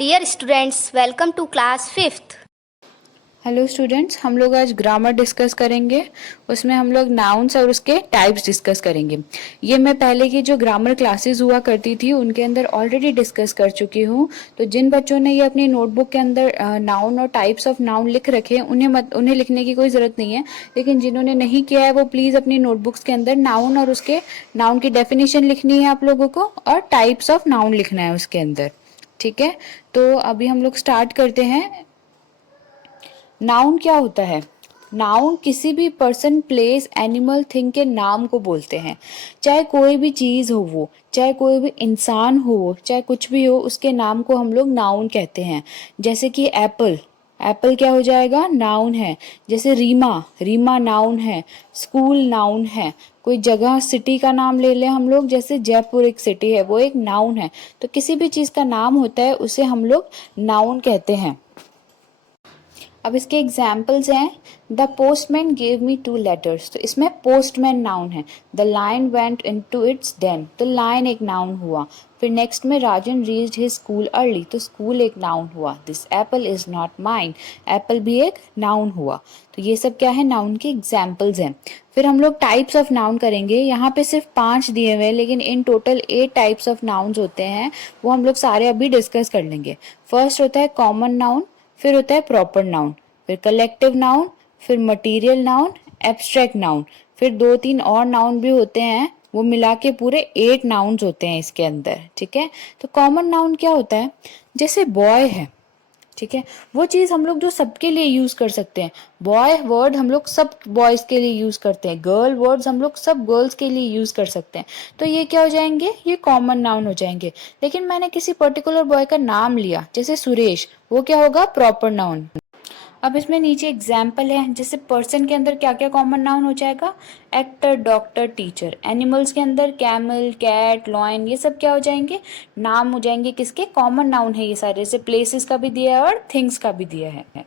Dear students, welcome to class 5th. Hello students, हम लोग आज ग्रामर डिस्कस करेंगे। उसमें हम लोग नाउन्स और उसके टाइप्स डिस्कस करेंगे। ये मैं पहले की जो ग्रामर क्लासेस हुआ करती थी उनके अंदर ऑलरेडी डिस्कस कर चुकी हूँ। तो जिन बच्चों ने ये अपनी नोटबुक के अंदर नाउन और टाइप्स ऑफ नाउन लिख रखे उन्हें लिखने की कोई ज़रूरत नहीं है। लेकिन जिन्होंने नहीं किया है वो प्लीज़ अपनी नोटबुक्स के अंदर नाउन और उसके नाउन की डेफिनेशन लिखनी है आप लोगों को, और टाइप्स ऑफ नाउन लिखना है उसके अंदर। ठीक है, तो अभी हम लोग स्टार्ट करते हैं। नाउन क्या होता है? नाउन किसी भी पर्सन, प्लेस, एनिमल, थिंग के नाम को बोलते हैं। चाहे कोई भी चीज़ हो, वो चाहे कोई भी इंसान हो, चाहे कुछ भी हो, उसके नाम को हम लोग नाउन कहते हैं। जैसे कि एप्पल, एप्पल क्या हो जाएगा? नाउन है। जैसे रीमा, रीमा नाउन है। स्कूल नाउन है। कोई जगह, सिटी का नाम ले लें हम लोग, जैसे जयपुर एक सिटी है, वो एक नाउन है। तो किसी भी चीज़ का नाम होता है उसे हम लोग नाउन कहते हैं। अब इसके एग्जाम्पल्स हैं। The postman gave me 2 letters, तो इसमें पोस्टमैन नाउन है। The lion went into its den, तो लायन एक नाउन हुआ। फिर नेक्स्ट में Rajan reached his school early, तो स्कूल एक नाउन हुआ। This apple is not mine, apple भी एक नाउन हुआ। तो ये सब क्या है? नाउन के एग्जाम्पल्स हैं। फिर हम लोग टाइप्स ऑफ नाउन करेंगे। यहाँ पे सिर्फ 5 दिए हुए हैं, लेकिन in total 8 types of nouns होते हैं। वो हम लोग सारे अभी डिस्कस कर लेंगे। फर्स्ट होता है कॉमन नाउन, फिर होता है प्रॉपर नाउन, फिर कलेक्टिव नाउन, फिर मटेरियल नाउन, एब्स्ट्रैक्ट नाउन, फिर 2-3 और नाउन भी होते हैं। वो मिला के पूरे 8 नाउन्स होते हैं इसके अंदर। ठीक है, तो कॉमन नाउन क्या होता है? जैसे बॉय है, ठीक है, वो चीज़ हम लोग जो सबके लिए यूज़ कर सकते हैं। बॉय वर्ड हम लोग सब बॉयज़ के लिए यूज़ करते हैं। गर्ल वर्ड्स हम लोग सब गर्ल्स के लिए यूज़ कर सकते हैं। तो ये क्या हो जाएंगे? ये कॉमन नाउन हो जाएंगे। लेकिन मैंने किसी पर्टिकुलर बॉय का नाम लिया, जैसे सुरेश, वो क्या होगा? Proper noun. अब इसमें नीचे एग्जाम्पल है। जैसे पर्सन के अंदर क्या क्या कॉमन नाउन हो जाएगा? Actor, doctor, teacher. एनिमल्स के अंदर कैमल, कैट, लॉयन, ये सब क्या हो जाएंगे? नाम हो जाएंगे किसके? कॉमन नाउन है ये सारे। जैसे प्लेसेस का भी दिया है और थिंग्स का भी दिया है।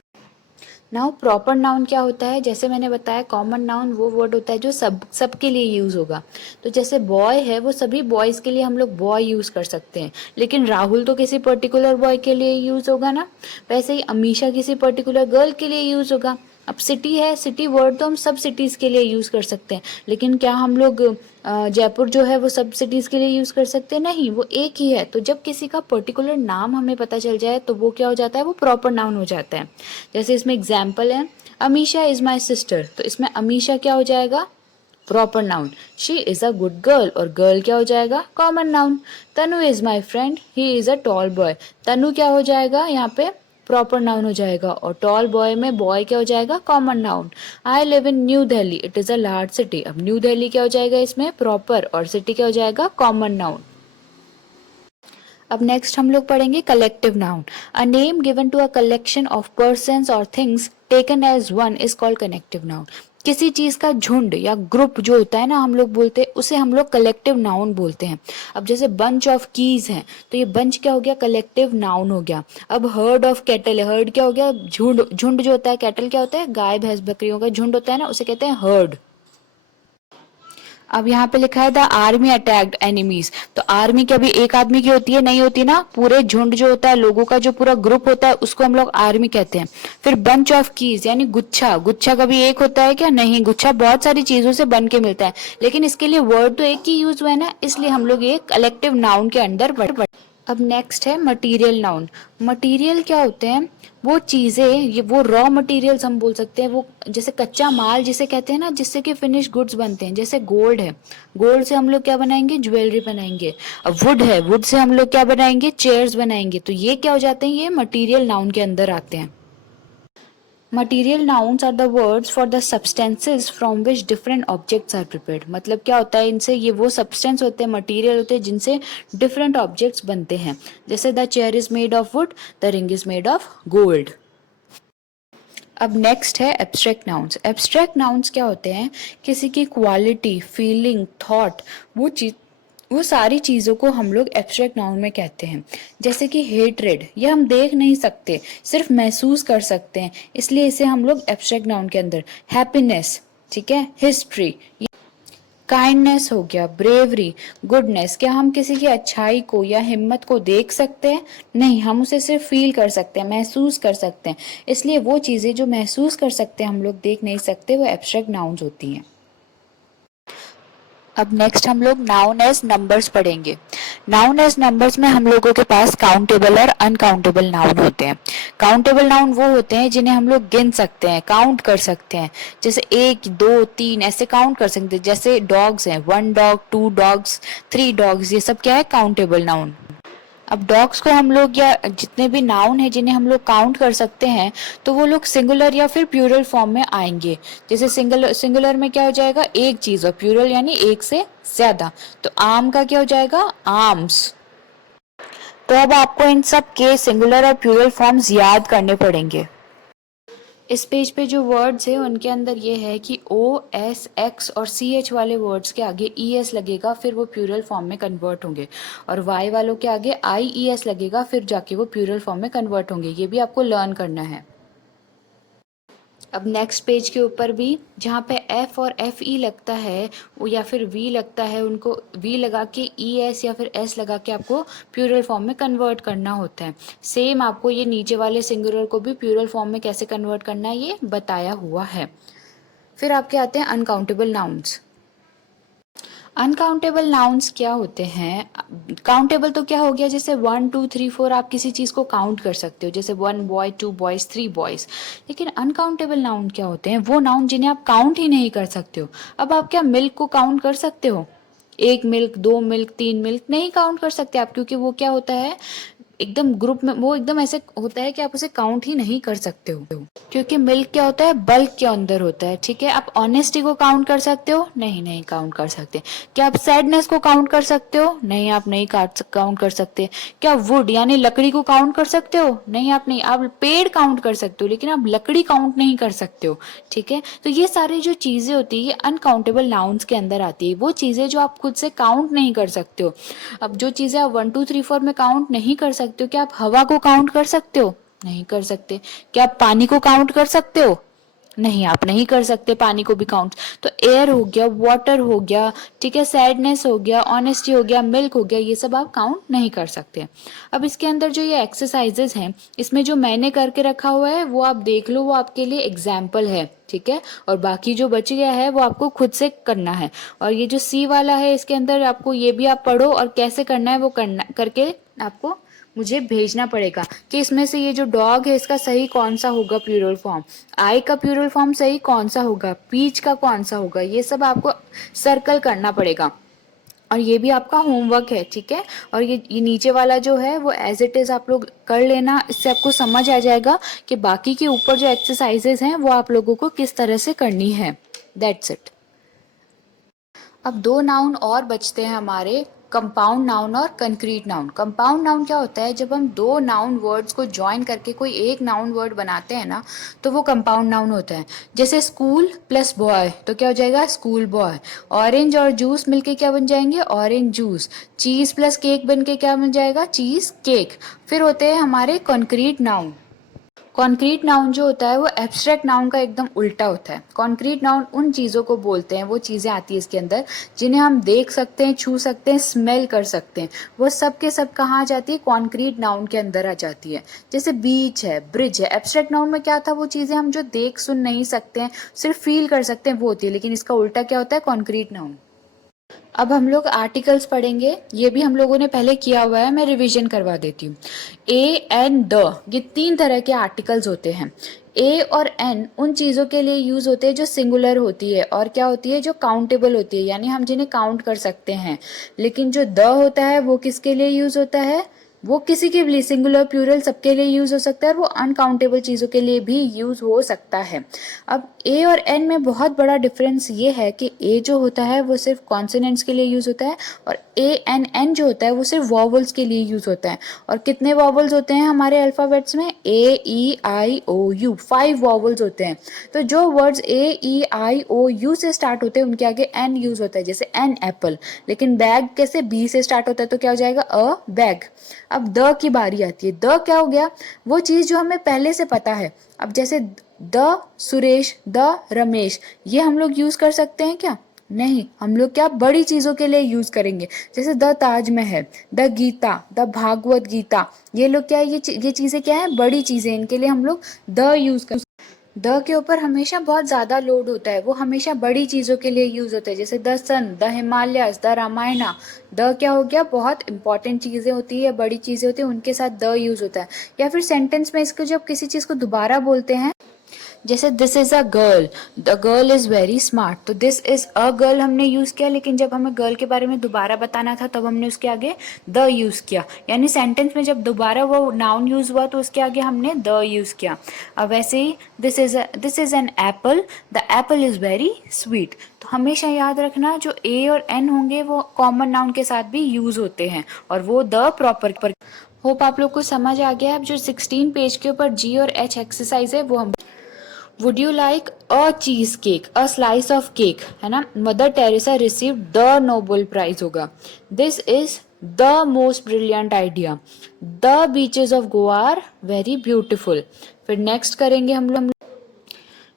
नाउ प्रॉपर नाउन क्या होता है? जैसे मैंने बताया, कॉमन नाउन वो वर्ड होता है जो सबके लिए यूज़ होगा। तो जैसे बॉय है, वो सभी बॉयज़ के लिए हम लोग बॉय यूज़ कर सकते हैं। लेकिन राहुल तो किसी पर्टिकुलर बॉय के लिए यूज़ होगा ना। वैसे ही अमीशा किसी पर्टिकुलर गर्ल के लिए यूज़ होगा। अब सिटी है, सिटी वर्ड तो हम सब सिटीज़ के लिए यूज़ कर सकते हैं। लेकिन क्या हम लोग जयपुर जो है वो सब सिटीज़ के लिए यूज़ कर सकते हैं? नहीं, वो एक ही है। तो जब किसी का पर्टिकुलर नाम हमें पता चल जाए तो वो क्या हो जाता है? वो प्रॉपर नाउन हो जाता है। जैसे इसमें एग्जाम्पल है, अमीशा इज़ माई सिस्टर, तो इसमें अमीशा क्या हो जाएगा? Proper noun. She is a good girl, और गर्ल क्या हो जाएगा? Common noun. Tanu is my friend, he is a tall boy, Tanu क्या हो जाएगा यहाँ पे? प्रॉपर नाउन हो जाएगा। और टॉल बॉय में बॉय क्या हो जाएगा? Common noun. I live in new Delhi, it is a large city, अब न्यू दिल्ली क्या हो जाएगा इसमें? प्रॉपर, और सिटी क्या हो जाएगा? Common noun. अब नेक्स्ट हम लोग पढ़ेंगे collective noun. A name given to a collection of persons और things taken as one is called collective noun. किसी चीज का झुंड या ग्रुप जो होता है ना, हम लोग बोलते हैं उसे हम लोग कलेक्टिव नाउन बोलते हैं। अब जैसे बंच ऑफ कीज है, तो ये बंच क्या हो गया? कलेक्टिव नाउन हो गया। अब हर्ड ऑफ कैटल है, हर्ड क्या हो गया? झुंड, झुंड जो होता है, कैटल क्या होता है? गाय भैंस बकरियों का झुंड होता है ना, उसे कहते हैं हर्ड। अब यहाँ पे लिखा है द आर्मी अटैक्ड एनिमीज, तो आर्मी क्या भी एक आदमी की होती है? नहीं होती ना। पूरे झुंड जो होता है, लोगों का जो पूरा ग्रुप होता है, उसको हम लोग आर्मी कहते हैं। फिर बंच ऑफ कीज यानी गुच्छा, गुच्छा कभी एक होता है क्या? नहीं, गुच्छा बहुत सारी चीजों से बन के मिलता है। लेकिन इसके लिए वर्ड तो एक ही यूज हुआ है ना, इसलिए हम लोग ये कलेक्टिव नाउन के अंदर पढ़। अब नेक्स्ट है मटेरियल नाउन। मटेरियल क्या होते हैं? वो चीज़ें, ये वो रॉ मटेरियल्स हम बोल सकते हैं। वो जैसे कच्चा माल जिसे कहते हैं ना, जिससे कि फिनिश गुड्स बनते हैं। जैसे गोल्ड है, गोल्ड से हम लोग क्या बनाएंगे? ज्वेलरी बनाएंगे। अब वुड है, वुड से हम लोग क्या बनाएंगे? चेयर्स बनाएंगे। तो ये क्या हो जाते हैं? ये मटेरियल नाउन के अंदर आते हैं। Material nouns are the words for the substances from which different objects are prepared। मतलब क्या होता है इनसे? ये वो substance होते हैं, material होते हैं जिनसे different objects बनते हैं। जैसे the chair is made of wood, the ring is made of gold। अब नेक्स्ट है एब्स्ट्रैक्ट नाउन्स। एब्स्ट्रैक्ट नाउन्स क्या होते हैं? किसी की क्वालिटी, फीलिंग, थॉट, वो सारी चीज़ों को हम लोग एब्स्ट्रैक्ट नाउन में कहते हैं। जैसे कि हेट्रेड, ये हम देख नहीं सकते, सिर्फ महसूस कर सकते हैं, इसलिए इसे हम लोग एब्स्ट्रैक्ट नाउन के अंदर। हैप्पीनेस, ठीक है, हिस्ट्री, काइंडनेस हो गया, ब्रेवरी, गुडनेस। क्या हम किसी की अच्छाई को या हिम्मत को देख सकते हैं? नहीं, हम उसे सिर्फ फील कर सकते हैं, महसूस कर सकते हैं। इसलिए वो चीज़ें जो महसूस कर सकते हैं हम लोग देख नहीं सकते, वो एब्स्ट्रैक्ट नाउन्स होती हैं। अब नेक्स्ट हम लोग नाउन एज नंबर्स पढ़ेंगे। नाउन एज नंबर्स में हम लोगों के पास काउंटेबल और अनकाउंटेबल नाउन होते हैं। काउंटेबल नाउन वो होते हैं जिन्हें हम लोग गिन सकते हैं, काउंट कर सकते हैं। जैसे 1, 2, 3 ऐसे काउंट कर सकते हैं। जैसे डॉग्स हैं, 1 डॉग, 2 डॉग्स, 3 डॉग्स, ये सब क्या है? Countable noun. अब डॉग्स को हम लोग या जितने भी नाउन है जिन्हें हम लोग काउंट कर सकते हैं, तो वो लोग सिंगुलर या फिर प्लूरल फॉर्म में आएंगे। जैसे सिंगुलर में क्या हो जाएगा? एक चीज, और प्लूरल यानी एक से ज्यादा। तो आम का क्या हो जाएगा? आर्म्स। तो अब आपको इन सब के सिंगुलर और प्लूरल फॉर्म्स याद करने पड़ेंगे। इस पेज पे जो वर्ड्स है उनके अंदर ये है कि ओ, एस, एक्स और सी एच वाले वर्ड्स के आगे ई एस लगेगा, फिर वो प्लूरल फॉर्म में कन्वर्ट होंगे। और वाई वालों के आगे आई ई एस लगेगा, फिर जाके वो प्लूरल फॉर्म में कन्वर्ट होंगे। ये भी आपको लर्न करना है। अब नेक्स्ट पेज के ऊपर भी जहाँ पे एफ और एफ ई लगता है वो या फिर वी लगता है, उनको वी लगा के ई एस या फिर एस लगा के आपको प्लूरल फॉर्म में कन्वर्ट करना होता है। सेम आपको ये नीचे वाले सिंगुलर को भी प्लूरल फॉर्म में कैसे कन्वर्ट करना है ये बताया हुआ है। फिर आपके आते हैं अनकाउंटेबल नाउन्स। अनकाउंटेबल नाउन्स क्या होते हैं? काउंटेबल तो क्या हो गया, जैसे 1 2 3 4 आप किसी चीज़ को काउंट कर सकते हो, जैसे 1 बॉय, 2 बॉयज, 3 बॉयज। लेकिन अनकाउंटेबल नाउन क्या होते हैं? वो नाउन जिन्हें आप काउंट ही नहीं कर सकते हो। अब आप क्या मिल्क को काउंट कर सकते हो? 1 मिल्क, 2 मिल्क, 3 मिल्क नहीं काउंट कर सकते आप, क्योंकि वो क्या होता है, एकदम ग्रुप में, वो एकदम ऐसे होता है कि आप उसे काउंट ही नहीं कर सकते हो, क्योंकि मिल्क क्या होता है? बल्क के अंदर होता है। ठीक है, आप ऑनेस्टी को काउंट कर सकते हो? नहीं, नहीं काउंट कर सकते। क्या आप सैडनेस को काउंट कर सकते हो? नहीं, आप नहीं काउंट कर सकते। क्या वुड यानी लकड़ी को काउंट कर सकते हो? नहीं, आप नहीं। आप पेड़ काउंट कर सकते हो, लेकिन आप लकड़ी काउंट नहीं कर सकते हो। ठीक है, तो ये सारी जो चीजें होती है अनकाउंटेबल नाउन्स के अंदर आती है, वो चीजें जो आप खुद से काउंट नहीं कर सकते हो। अब जो चीजें आप 1 2 3 4 में काउंट नहीं कर सकते हो, क्या आप हवा को काउंट कर सकते हो? नहीं कर सकते। क्या आप पानी को काउंट कर सकते हो? नहीं, आप नहीं कर सकते पानी को भी काउंट। तो एयर हो गया, वाटर हो गया, ठीक है, सैडनेस हो गया, ऑनेस्टी हो गया, मिल्क हो गया, ये सब आप काउंट नहीं कर सकते। अब इसके अंदर जो ये एक्सरसाइजेज हैं, इसमें जो मैंने करके रखा हुआ है वो आप देख लो, वो आपके लिए एग्जाम्पल है। ठीक है, और बाकी जो बच गया है वो आपको खुद से करना है। और ये जो सी वाला है इसके अंदर आपको ये भी आप पढ़ो, और कैसे करना है वो करना करके आपको मुझे भेजना पड़ेगा कि इसमें से ये जो डॉग है इसका सही कौन सा होगा प्लूरल फॉर्म, आई का प्लूरल फॉर्म सही कौन सा होगा, पीच का कौन सा होगा, ये सब आपको सर्कल करना पड़ेगा। और ये भी आपका होमवर्क है। ठीक है, और ये नीचे वाला जो है वो एज इट इज आप लोग कर लेना, इससे आपको समझ आ जाएगा कि बाकी के ऊपर जो एक्सरसाइजेज हैं वो आप लोगों को किस तरह से करनी है। That's it. अब दो नाउन और बचते हैं हमारे, कंपाउंड नाउन और कंक्रीट नाउन। कंपाउंड नाउन क्या होता है? जब हम दो नाउन वर्ड्स को ज्वाइन करके कोई एक नाउन वर्ड बनाते हैं ना, तो वो कंपाउंड नाउन होता है। जैसे स्कूल प्लस बॉय तो क्या हो जाएगा? School boy. ऑरेंज और जूस मिलके क्या बन जाएंगे? Orange juice. चीज प्लस केक बन के क्या बन जाएगा? Cheese cake. फिर होते हैं हमारे कॉन्क्रीट नाउन। कॉन्क्रीट नाउन जो होता है वो एब्स्ट्रैक्ट नाउन का एकदम उल्टा होता है। कॉन्क्रीट नाउन उन चीज़ों को बोलते हैं, वो चीज़ें आती है इसके अंदर जिन्हें हम देख सकते हैं, छू सकते हैं, स्मेल कर सकते हैं। वो सब के सब कहाँ आ जाती है? कॉन्क्रीट नाउन के अंदर आ जाती है। जैसे बीच है, ब्रिज है। एब्स्ट्रैक्ट नाउन में क्या था? वो चीज़ें हम जो देख सुन नहीं सकते हैं, सिर्फ फील कर सकते हैं, वो होती है। लेकिन इसका उल्टा क्या होता है? Concrete noun. अब हम लोग आर्टिकल्स पढ़ेंगे, ये भी हम लोगों ने पहले किया हुआ है, मैं रिवीजन करवा देती हूँ। ए, एन, द, ये तीन तरह के आर्टिकल्स होते हैं। ए और एन उन चीज़ों के लिए यूज़ होते हैं जो सिंगुलर होती है, और क्या होती है? जो काउंटेबल होती है, यानी हम जिन्हें काउंट कर सकते हैं। लेकिन जो द होता है वो किसके लिए यूज़ होता है? वो किसी के लिए, सिंगुलर प्लूरल सबके लिए यूज़ हो सकता है, और वो अनकाउंटेबल चीज़ों के लिए भी यूज़ हो सकता है। अब ए और एन में बहुत बड़ा डिफरेंस ये है कि ए जो होता है वो सिर्फ कॉन्सोनेंट्स के लिए यूज़ होता है, और ए एन एन जो होता है वो सिर्फ वॉवल्स के लिए यूज़ होता है। और कितने वॉवल्स होते हैं हमारे अल्फ़ाबेट्स में? ए, E, I, O, you, 5 vowels होते हैं। तो जो words A, E, I, O, U से स्टार्ट होते हैं उनके आगे एन यूज़ होता है, जैसे एन एप्पल। लेकिन बैग कैसे? बी से स्टार्ट होता है, तो क्या हो जाएगा? अ बैग। अब द की बारी आती है। द क्या हो गया? वो चीज़ जो हमें पहले से पता है। अब जैसे द सुरेश, द रमेश, ये हम लोग यूज़ कर सकते हैं क्या? नहीं, हम लोग क्या बड़ी चीजों के लिए यूज करेंगे, जैसे the Taj Mahal, the Gita, the Bhagavad Gita, ये लोग क्या है, ये चीजें क्या है, बड़ी चीजें, इनके लिए हम लोग द यूज कर। द के ऊपर हमेशा बहुत ज्यादा लोड होता है, वो हमेशा बड़ी चीजों के लिए यूज होता है, जैसे the sun, the Himalayas, the Ramayana. The क्या हो गया, बहुत इंपॉर्टेंट चीजें होती है, बड़ी चीजें होती है, उनके साथ द यूज होता है। या फिर सेंटेंस में इसको जब किसी चीज को दोबारा बोलते हैं, जैसे this is a girl, the girl is very smart, तो दिस इज अ गर्ल हमने यूज किया, लेकिन जब हमें गर्ल के बारे में दोबारा बताना था तब हमने उसके आगे द यूज किया। यानी सेंटेंस में जब दोबारा वो नाउन यूज हुआ तो उसके आगे हमने द यूज किया। अब वैसे ही this is an apple, the apple is very sweet. तो हमेशा याद रखना जो ए और एन होंगे वो कॉमन नाउन के साथ भी यूज होते हैं, और वो द प्रॉपर। होप आप लोग को समझ आ गया। अब जो 16 पेज के ऊपर जी और एच एक्सरसाइज है वो हम, would you like a cheese cake, a slice of cake, है ना। Mother Teresa receive the Nobel prize होगा। This is the most brilliant idea. The beaches of Goa are very beautiful. फिर नेक्स्ट करेंगे हम लोग,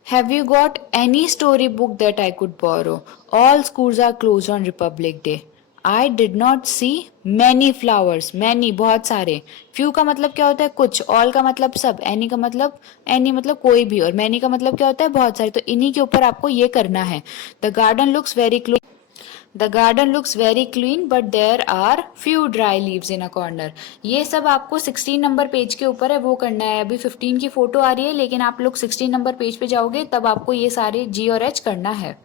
have you got any story book that I could borrow, all schools are close on Republic Day. I did not see many flowers, many बहुत सारे, few का मतलब क्या होता है कुछ, ऑल का मतलब सब, एनी मतलब कोई भी, और मैनी का मतलब क्या होता है बहुत सारे। तो इन्हीं के ऊपर आपको ये करना है। The garden looks very clean, the garden looks very clean but there are few dry leaves in a corner. ये सब आपको 16 नंबर पेज के ऊपर है वो करना है। अभी 15 की फोटो आ रही है, लेकिन आप लोग 16 नंबर पेज पे जाओगे तब आपको ये सारे जी और एच करना है।